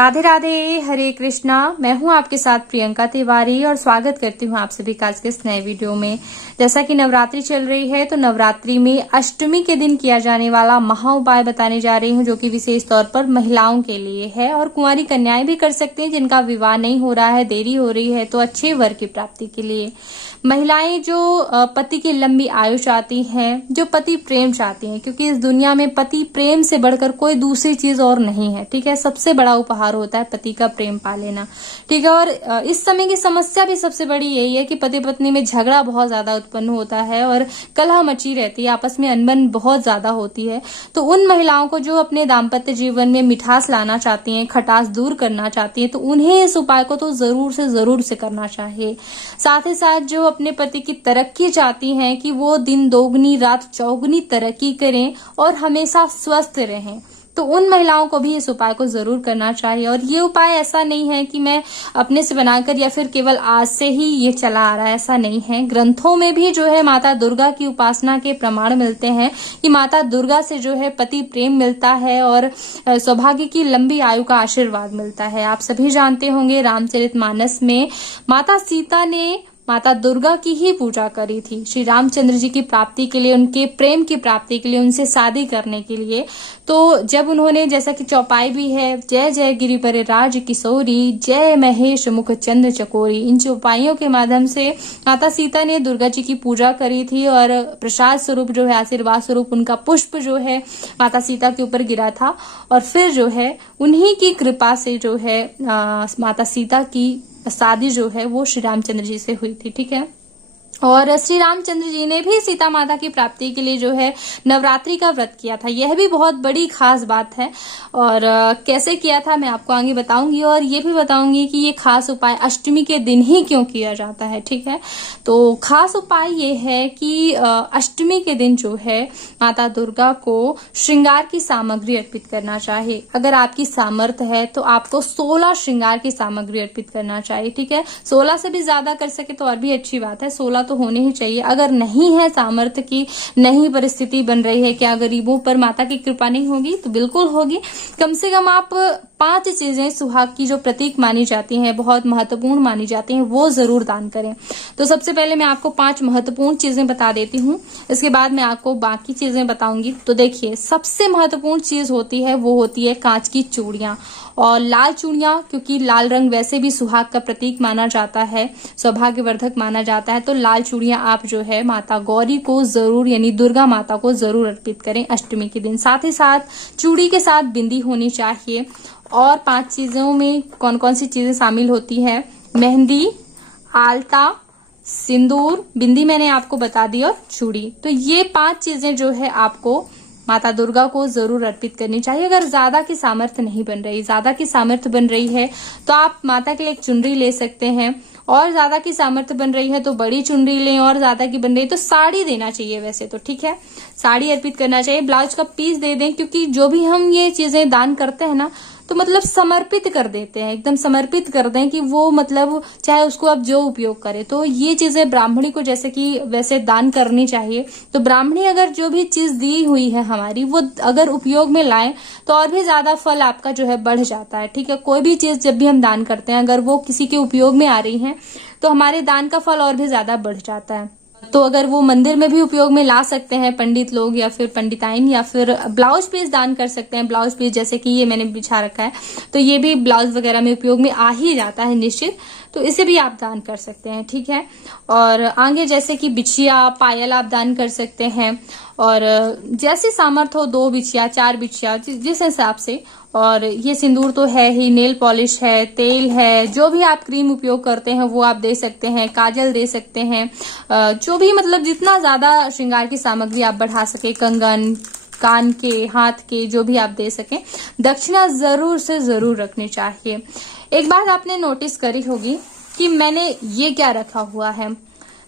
राधे राधे, हरे कृष्णा। मैं हूं आपके साथ प्रियंका तिवारी और स्वागत करती हूं आप सभी का आज के इस नए वीडियो में। जैसा कि नवरात्रि चल रही है तो नवरात्रि में अष्टमी के दिन किया जाने वाला महा उपाय बताने जा रही हूं, जो कि विशेष तौर पर महिलाओं के लिए है और कुंवारी कन्याएं भी कर सकती हैं जिनका विवाह नहीं हो रहा है, देरी हो रही है, तो अच्छे वर की प्राप्ति के लिए। महिलाएं जो पति की लंबी आयु चाहती हैं, जो पति प्रेम चाहती हैं, क्योंकि इस दुनिया में पति प्रेम से बढ़कर कोई दूसरी चीज और नहीं है। ठीक है, सबसे बड़ा उपहार होता है पति का प्रेम पा लेना। ठीक है, और इस समय की समस्या भी सबसे बड़ी यही है कि पति पत्नी में झगड़ा बहुत ज्यादा उत्पन्न होता है और कलह मची रहती है, आपस में अनबन बहुत ज्यादा होती है। तो उन महिलाओं को जो अपने दाम्पत्य जीवन में मिठास लाना चाहती हैं, खटास दूर करना चाहती हैं, तो उन्हें इस उपाय को तो जरूर से करना चाहिए। साथ ही साथ जो अपने पति की तरक्की चाहती हैं कि वो दिन दोगुनी रात चौगुनी तरक्की करें और हमेशा स्वस्थ रहें, तो उन महिलाओं को भी इस उपाय को जरूर करना चाहिए। और ये उपाय ऐसा नहीं है कि मैं अपने से बनाकर या फिर केवल आज से ही ये चला आ रहा है, ऐसा नहीं है। ग्रंथों में भी जो है माता दुर्गा की उपासना के प्रमाण मिलते हैं कि माता दुर्गा से जो है पति प्रेम मिलता है और सौभाग्य की लंबी आयु का आशीर्वाद मिलता है। आप सभी जानते होंगे रामचरितमानस में माता सीता ने माता दुर्गा की ही पूजा करी थी श्री रामचंद्र जी की प्राप्ति के लिए, उनके प्रेम की प्राप्ति के लिए, उनसे शादी करने के लिए। तो जब उन्होंने, जैसा कि चौपाई भी है, जय जय गिरिवर राज किशोरी, जय महेश मुख चंद्र चकोरी, इन चौपाइयों के माध्यम से माता सीता ने दुर्गा जी की पूजा करी थी और प्रसाद स्वरूप जो है, आशीर्वाद स्वरूप उनका पुष्प जो है माता सीता के ऊपर गिरा था। और फिर जो है उन्हीं की कृपा से जो है माता सीता की शादी जो है वो श्री रामचंद्र जी से हुई थी। ठीक है, और श्री रामचंद्र जी ने भी सीता माता की प्राप्ति के लिए जो है नवरात्रि का व्रत किया था। यह भी बहुत बड़ी खास बात है और कैसे किया था मैं आपको आगे बताऊंगी और ये भी बताऊंगी कि ये खास उपाय अष्टमी के दिन ही क्यों किया जाता है। ठीक है, तो खास उपाय ये है कि अष्टमी के दिन जो है माता दुर्गा को श्रृंगार की सामग्री अर्पित करना चाहिए। अगर आपकी सामर्थ्य है तो आपको 16 श्रृंगार की सामग्री अर्पित करना चाहिए। ठीक है, 16 से भी ज्यादा कर सके तो और भी अच्छी बात है, 16 तो होने ही चाहिए। अगर नहीं है सामर्थ्य की, नहीं परिस्थिति बन रही है, क्या गरीबों पर माता की कृपा नहीं होगी, तो बिल्कुल होगी। कम से कम आप 5 चीजें सुहाग की जो प्रतीक मानी जाती हैं, बहुत महत्वपूर्ण मानी जाती हैं, वो जरूर दान करें। तो सबसे पहले मैं आपको 5 महत्वपूर्ण चीजें बता देती हूँ, इसके बाद मैं आपको बाकी चीजें बताऊंगी। तो देखिए, सबसे महत्वपूर्ण चीज होती है वो होती है कांच की चूड़ियां और लाल चूड़ियां, क्योंकि लाल रंग वैसे भी सुहाग का प्रतीक माना जाता है, सौभाग्यवर्धक माना जाता है। तो लाल चूड़ियां आप जो है माता गौरी को जरूर, यानी दुर्गा माता को जरूर अर्पित करें अष्टमी के दिन। साथ ही साथ चूड़ी के साथ बिंदी होनी चाहिए। और 5 चीजों में कौन कौन सी चीजें शामिल होती है? मेहंदी, आलता, सिंदूर, बिंदी मैंने आपको बता दी, और चूड़ी। तो ये 5 चीजें जो है आपको माता दुर्गा को जरूर अर्पित करनी चाहिए। अगर ज्यादा की सामर्थ्य नहीं बन रही, ज्यादा की सामर्थ्य बन रही है तो आप माता के लिए एक चुनरी ले सकते हैं, और ज्यादा की सामर्थ्य बन रही है तो बड़ी चुनरी लें, और ज्यादा की बन रही है तो साड़ी देना चाहिए वैसे तो। ठीक है, साड़ी अर्पित करना चाहिए। ब्लाउज का पीस दे दें, क्योंकि जो भी हम ये चीजें दान करते हैं ना, तो मतलब समर्पित कर देते हैं, एकदम समर्पित कर दें कि वो मतलब चाहे उसको आप जो उपयोग करें। तो ये चीजें ब्राह्मणी को जैसे कि वैसे दान करनी चाहिए। तो ब्राह्मणी अगर जो भी चीज दी हुई है हमारी, वो अगर उपयोग में लाएं तो और भी ज्यादा फल आपका जो है बढ़ जाता है। ठीक है, कोई भी चीज जब भी हम दान करते हैं, अगर वो किसी के उपयोग में आ रही है तो हमारे दान का फल और भी ज्यादा बढ़ जाता है। तो अगर वो मंदिर में भी उपयोग में ला सकते हैं पंडित लोग या फिर पंडिताइन, या फिर ब्लाउज पीस दान कर सकते हैं। ब्लाउज पीस जैसे कि ये मैंने बिछा रखा है, तो ये भी ब्लाउज वगैरह में उपयोग में आ ही जाता है निश्चित, तो इसे भी आप दान कर सकते हैं। ठीक है, और आगे जैसे कि बिछिया, पायल आप दान कर सकते हैं, और जैसी सामर्थ्य हो 2 बिछिया, 4 बिछिया, जिस हिसाब से। और ये सिंदूर तो है ही, नेल पॉलिश है, तेल है, जो भी आप क्रीम उपयोग करते हैं वो आप दे सकते हैं, काजल दे सकते हैं, जो भी मतलब जितना ज्यादा श्रृंगार की सामग्री आप बढ़ा सके, कंगन, कान के, हाथ के, जो भी आप दे सकें। दक्षिणा जरूर से जरूर रखनी चाहिए। एक बात आपने नोटिस करी होगी कि मैंने ये क्या रखा हुआ है।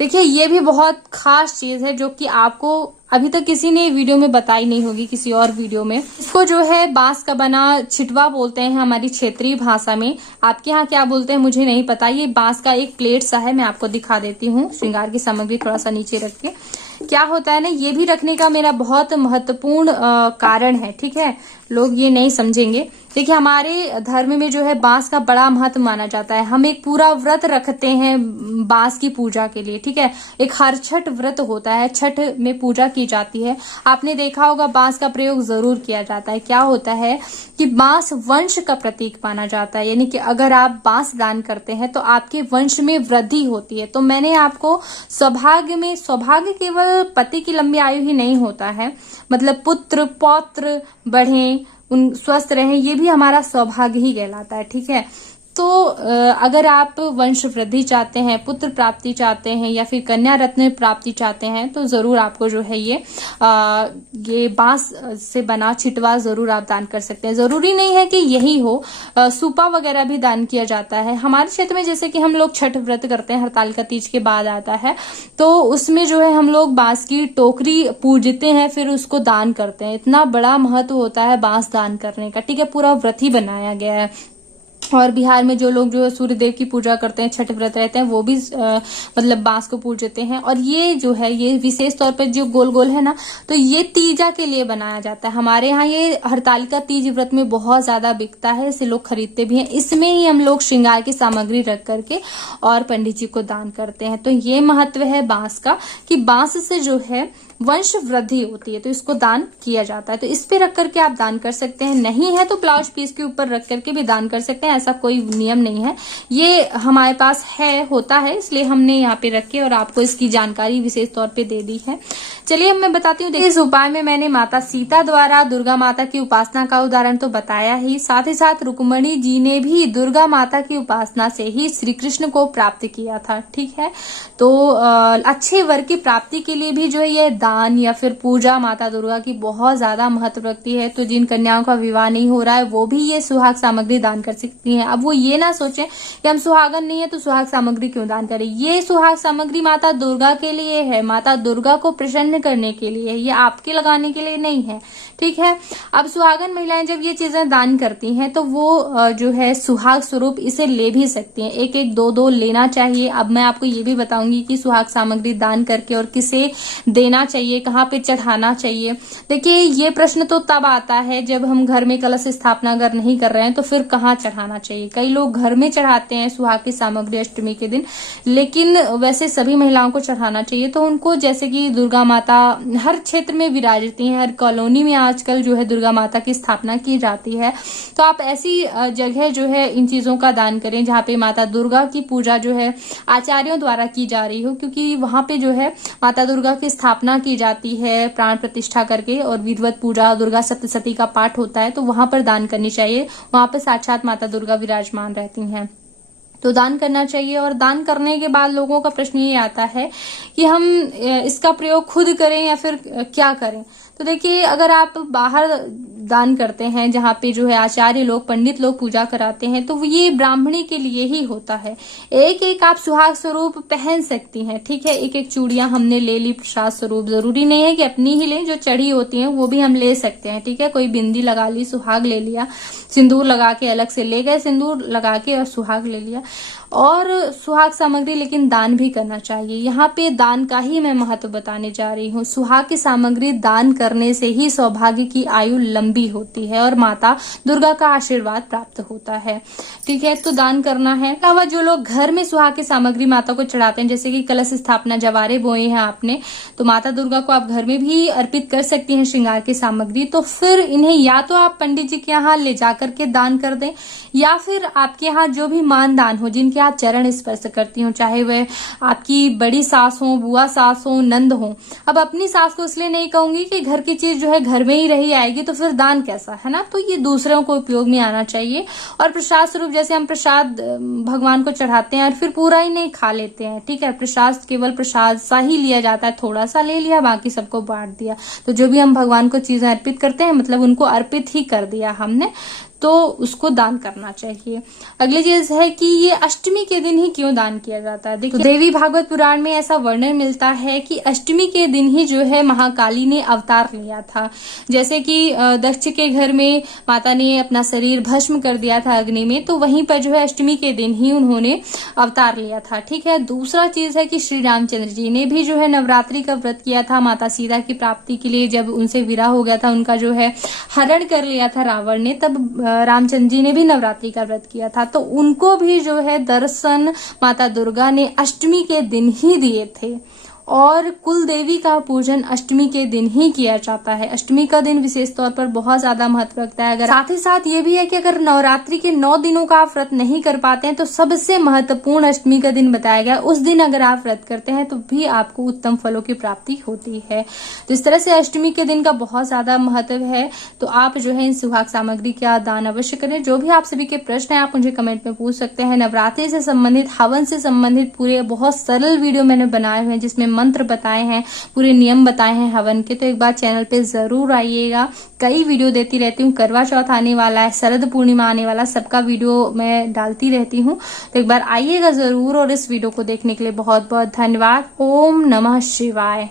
देखिए, ये भी बहुत खास चीज है जो कि आपको अभी तक किसी ने वीडियो में बताई नहीं होगी, किसी और वीडियो में। इसको जो है बांस का बना छिटवा बोलते हैं हमारी क्षेत्रीय भाषा में। आपके यहाँ क्या बोलते हैं मुझे नहीं पता। ये बांस का एक प्लेट सा है, मैं आपको दिखा देती हूँ। श्रृंगार की सामग्री थोड़ा सा नीचे रख के, क्या होता है ना, ये भी रखने का मेरा बहुत महत्वपूर्ण कारण है, ठीक है। लोग ये नहीं समझेंगे। देखिए, हमारे धर्म में जो है बांस का बड़ा महत्व माना जाता है। हम एक पूरा व्रत रखते हैं बांस की पूजा के लिए, ठीक है। एक हरछठ व्रत होता है, छठ में पूजा की जाती है। आपने देखा होगा बांस का प्रयोग जरूर किया जाता है। क्या होता है कि बांस वंश का प्रतीक माना जाता है, यानी कि अगर आप बांस दान करते हैं तो आपके वंश में वृद्धि होती है। तो मैंने आपको सौभाग्य केवल पति की लंबी आयु ही नहीं होता है, मतलब पुत्र पौत्र बढ़े, उन स्वस्थ रहें, ये भी हमारा सौभाग्य ही कहलाता है, ठीक है। तो अगर आप वंश वृद्धि चाहते हैं, पुत्र प्राप्ति चाहते हैं, या फिर कन्या रत्न प्राप्ति चाहते हैं, तो जरूर आपको जो है ये बांस से बना छिटवा जरूर आप दान कर सकते हैं। जरूरी नहीं है कि यही हो, सूपा वगैरह भी दान किया जाता है। हमारे क्षेत्र में जैसे कि हम लोग छठ व्रत करते हैं, हरतालिका तीज के बाद आता है, तो उसमें जो है हम लोग बांस की टोकरी पूजते हैं, फिर उसको दान करते हैं। इतना बड़ा महत्व होता है बांस दान करने का, ठीक है। पूरा व्रत ही बनाया गया है। और बिहार में जो लोग जो है सूर्य देव की पूजा करते हैं, छठ व्रत रहते हैं, वो भी मतलब बांस को पूजते हैं। और ये जो है ये विशेष तौर पर जो गोल गोल है ना, तो ये तीजा के लिए बनाया जाता है। हमारे यहाँ ये हरतालिका तीज व्रत में बहुत ज्यादा बिकता है, इसे लोग खरीदते भी हैं। इसमें ही हम लोग श्रृंगार की सामग्री रख करके और पंडित जी को दान करते हैं। तो ये महत्व है बांस का कि बांस से जो है वंश वृद्धि होती है, तो इसको दान किया जाता है। तो इस पे रख करके आप दान कर सकते हैं, नहीं है तो ब्लाउज पीस के ऊपर रख करके भी दान कर सकते हैं। ऐसा कोई नियम नहीं है, ये हमारे पास होता है, इसलिए हमने यहाँ पे रखे और आपको इसकी जानकारी विशेष तौर पे दे दी है। चलिए अब मैं बताती हूँ। इस उपाय में मैंने माता सीता द्वारा दुर्गा माता की उपासना का उदाहरण तो बताया ही साथ रुक्मणी जी ने भी दुर्गा माता की उपासना से ही श्री कृष्ण को प्राप्त किया था, ठीक है। तो अच्छे वर की प्राप्ति के लिए भी जो है ये दान या फिर पूजा माता दुर्गा की बहुत ज्यादा महत्व रखती है। तो जिन कन्याओं का विवाह नहीं हो रहा है वो भी ये सुहाग सामग्री दान कर सकती हैं। अब वो ये ना सोचें कि हम सुहागन नहीं है तो सुहाग सामग्री क्यों दान करें। ये सुहाग सामग्री माता दुर्गा के लिए है, माता दुर्गा को प्रसन्न करने के लिए है, ये आपके लगाने के लिए नहीं है, ठीक है। अब सुहागन महिलाएं जब ये चीजें दान करती हैं तो वो जो है सुहाग स्वरूप इसे ले भी सकती हैं, एक एक दो दो लेना चाहिए। अब मैं आपको ये भी बताऊंगी कि सुहाग सामग्री दान करके और किसे देना चाहिए, कहाँ पे चढ़ाना चाहिए। देखिए, ये प्रश्न तो तब आता है जब हम घर में कलश स्थापना अगर नहीं कर रहे हैं तो फिर कहाँ चढ़ाना चाहिए। कई लोग घर में चढ़ाते हैं सुहाग की सामग्री अष्टमी के दिन, लेकिन वैसे सभी महिलाओं को चढ़ाना चाहिए। तो उनको जैसे कि दुर्गा माता हर क्षेत्र में विराजती हैं, हर कॉलोनी में आजकल जो है दुर्गा माता की स्थापना की जाती है। तो आप ऐसी जगह जो है इन चीजों का दान करें जहाँ पे माता दुर्गा की पूजा जो है आचार्यों द्वारा की जा रही हो, क्योंकि वहां पे जो है माता दुर्गा की स्थापना की जाती है प्राण प्रतिष्ठा करके, और विधिवत पूजा दुर्गा सप्तशती का पाठ होता है। तो वहां पर दान करनी चाहिए, वहां पर साक्षात माता दुर्गा विराजमान रहती हैं, तो दान करना चाहिए। और दान करने के बाद लोगों का प्रश्न ये आता है कि हम इसका प्रयोग खुद करें या फिर क्या करें। तो देखिए, अगर आप बाहर दान करते हैं जहाँ पे जो है आचार्य लोग पंडित लोग पूजा कराते हैं, तो ये ब्राह्मणी के लिए ही होता है। एक एक आप सुहाग स्वरूप पहन सकती हैं, ठीक है। एक एक चूड़ियां हमने ले ली प्रसाद स्वरूप, जरूरी नहीं है कि अपनी ही लें, जो चढ़ी होती हैं वो भी हम ले सकते हैं, ठीक है। कोई बिंदी लगा ली, सुहाग ले लिया, सिंदूर लगा के अलग से ले गए, सिंदूर लगा के और सुहाग ले लिया। और सुहाग सामग्री लेकिन दान भी करना चाहिए। यहाँ पे दान का ही मैं महत्व बताने जा रही हूँ। सुहाग की सामग्री दान करने से ही सौभाग्य की आयु लंबी होती है और माता दुर्गा का आशीर्वाद प्राप्त होता है, ठीक है। तो दान करना है। अलावा जो लोग घर में सुहाग की सामग्री माता को चढ़ाते हैं, जैसे कि कलश स्थापना जवारे बोए हैं आपने, तो माता दुर्गा को आप घर में भी अर्पित कर सकती हैं श्रृंगार की सामग्री। तो फिर इन्हें या तो आप पंडित जी के यहाँ ले जाकर के दान कर दें, या फिर आपके यहाँ जो भी मानदान हो, जिनके आप चरण स्पर्श करती हो, चाहे वह आपकी बड़ी सास हो, बुआ सास हो, नंद हो। अब अपनी सास को इसलिए नहीं कहूंगी कि घर की चीज जो है घर में ही रही आएगी, तो फिर दान कैसा, है ना। तो ये दूसरों को उपयोग में आना चाहिए। और प्रसाद स्वरूप जैसे हम प्रसाद भगवान को चढ़ाते हैं और फिर पूरा ही नहीं खा लेते हैं, ठीक है। प्रसाद केवल प्रसाद सा ही लिया जाता है, थोड़ा सा ले लिया, बाकी सबको बांट दिया। तो जो भी हम भगवान को चीजें अर्पित करते हैं, मतलब उनको अर्पित ही कर दिया हमने। तो उसको दान करना चाहिए। अगली चीज है कि ये अष्टमी के दिन ही क्यों दान किया जाता है। देखिए, देवी भागवत पुराण में ऐसा वर्णन मिलता है कि अष्टमी के दिन ही जो है महाकाली ने अवतार लिया था। जैसे कि दक्ष के घर में माता ने अपना शरीर भस्म कर दिया था अग्नि में, तो वहीं पर जो है अष्टमी के दिन ही उन्होंने अवतार लिया था। ठीक है। दूसरा चीज है कि श्री रामचंद्र जी ने भी जो है नवरात्रि का व्रत किया था माता सीता की प्राप्ति के लिए। जब उनसे विरह हो गया था, उनका जो है हरण कर लिया था रावण ने, तब रामचंद्र जी ने भी नवरात्रि का व्रत किया था। तो उनको भी जो है दर्शन माता दुर्गा ने अष्टमी के दिन ही दिए थे और कुल देवी का पूजन अष्टमी के दिन ही किया जाता है। अष्टमी का दिन विशेष तौर पर बहुत ज्यादा महत्व रखता है। अगर साथ ही साथ ये भी है कि अगर नवरात्रि के 9 दिनों का आप व्रत नहीं कर पाते हैं तो सबसे महत्वपूर्ण अष्टमी का दिन बताया गया, उस दिन अगर आप व्रत करते हैं तो भी आपको उत्तम फलों की प्राप्ति होती है। तो इस तरह से अष्टमी के दिन का बहुत ज्यादा महत्व है। तो आप जो है इन सुहाग सामग्री का दान अवश्य करें। जो भी आप सभी के प्रश्न है आप मुझे कमेंट में पूछ सकते हैं। नवरात्रि से संबंधित, हवन से संबंधित पूरे बहुत सरल वीडियो मैंने बनाए हुए हैं जिसमें मंत्र बताए हैं, पूरे नियम बताए हैं हवन के। तो एक बार चैनल पे जरूर आइएगा। कई वीडियो देती रहती हूँ। करवा चौथ आने वाला है, शरद पूर्णिमा आने वाला, सबका वीडियो मैं डालती रहती हूँ। तो एक बार आइएगा जरूर और इस वीडियो को देखने के लिए बहुत बहुत धन्यवाद। ओम नमः शिवाय।